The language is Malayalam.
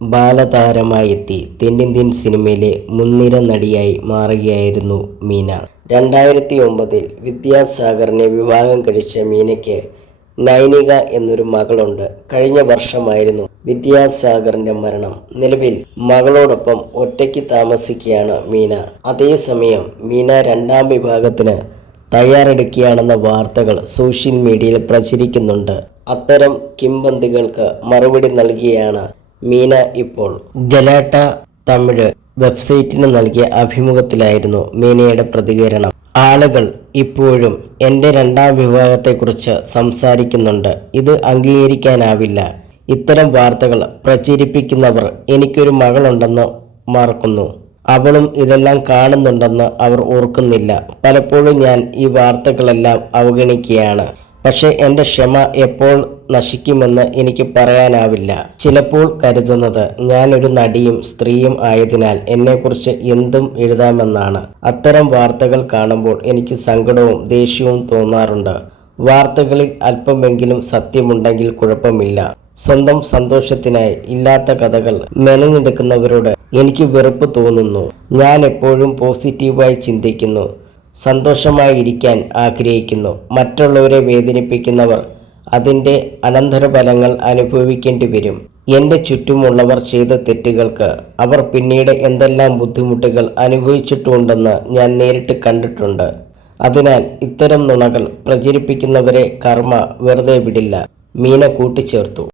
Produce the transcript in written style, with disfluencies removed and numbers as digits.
ബാലതാരമായി എത്തി തെന്നിന്ത്യൻ സിനിമയിലെ മുൻനിര നടിയായി മാറുകയായിരുന്നു മീന. 2009 വിദ്യാസാഗറിനെ വിവാഹം കഴിച്ച മീനയ്ക്ക് നൈനിക എന്നൊരു മകളുണ്ട്. കഴിഞ്ഞ വർഷമായിരുന്നു വിദ്യാസാഗറിന്റെ മരണം. നിലവിൽ മകളോടൊപ്പം ഒറ്റയ്ക്ക് താമസിക്കുകയാണ് മീന. അതേസമയം മീന രണ്ടാം വിവാഹത്തിന് തയ്യാറെടുക്കുകയാണെന്ന വാർത്തകൾ സോഷ്യൽ മീഡിയയിൽ പ്രചരിക്കുന്നുണ്ട്. അത്തരം കിംവദന്തികൾക്ക് മറുപടി നൽകിയാണ് മീന ഇപ്പോൾ. ഗലാട്ട തമിഴ് വെബ്സൈറ്റിന് നൽകിയ അഭിമുഖത്തിലായിരുന്നു മീനയുടെ പ്രതികരണം. ആളുകൾ ഇപ്പോഴും എൻ്റെ രണ്ടാം വിവാഹത്തെക്കുറിച്ച് സംസാരിക്കുന്നുണ്ട്. ഇത് അംഗീകരിക്കാനാവില്ല. ഇത്തരം വാർത്തകൾ പ്രചരിപ്പിക്കുന്നവർ എനിക്കൊരു മകളുണ്ടെന്ന് മറക്കുന്നു. അവളും ഇതെല്ലാം കാണുന്നുണ്ടെന്ന് അവർ ഓർക്കുന്നില്ല. പലപ്പോഴും ഞാൻ ഈ വാർത്തകളെല്ലാം അവഗണിക്കുകയാണ്. പക്ഷേ എൻ്റെ ക്ഷമ എപ്പോൾ നശിക്കുമെന്ന് എനിക്ക് പറയാനാവില്ല. ചിലപ്പോൾ കരുതുന്നത് ഞാനൊരു നടിയും സ്ത്രീയും ആയതിനാൽ എന്നെക്കുറിച്ച് എന്തും എഴുതാമെന്നാണ്. അത്തരം വാർത്തകൾ കാണുമ്പോൾ എനിക്ക് സങ്കടവും ദേഷ്യവും തോന്നാറുണ്ട്. വാർത്തകളിൽ അല്പമെങ്കിലും സത്യമുണ്ടെങ്കിൽ കുഴപ്പമില്ല. സ്വന്തം സന്തോഷത്തിനായി ഇല്ലാത്ത കഥകൾ മെനഞ്ഞെടുക്കുന്നവരോട് എനിക്ക് വെറുപ്പ് തോന്നുന്നു. ഞാൻ എപ്പോഴും പോസിറ്റീവായി ചിന്തിക്കുന്നു, സന്തോഷമായിരിക്കാൻ ആഗ്രഹിക്കുന്നു. മറ്റുള്ളവരെ വേദനിപ്പിക്കുന്നവർ അതിൻ്റെ അനന്തരഫലങ്ങൾ അനുഭവിക്കേണ്ടി വരും. എൻ്റെ ചുറ്റുമുള്ളവർ ചെയ്ത തെറ്റുകൾക്ക് അവർ പിന്നീട് എന്തെല്ലാം ബുദ്ധിമുട്ടുകൾ അനുഭവിച്ചിട്ടുണ്ടെന്ന് ഞാൻ നേരിട്ട് കണ്ടിട്ടുണ്ട്. അതിനാൽ ഇത്തരം നുണകൾ പ്രചരിപ്പിക്കുന്നവരെ കർമ്മ വെറുതെ വിടില്ല, മീന കൂട്ടിച്ചേർത്തു.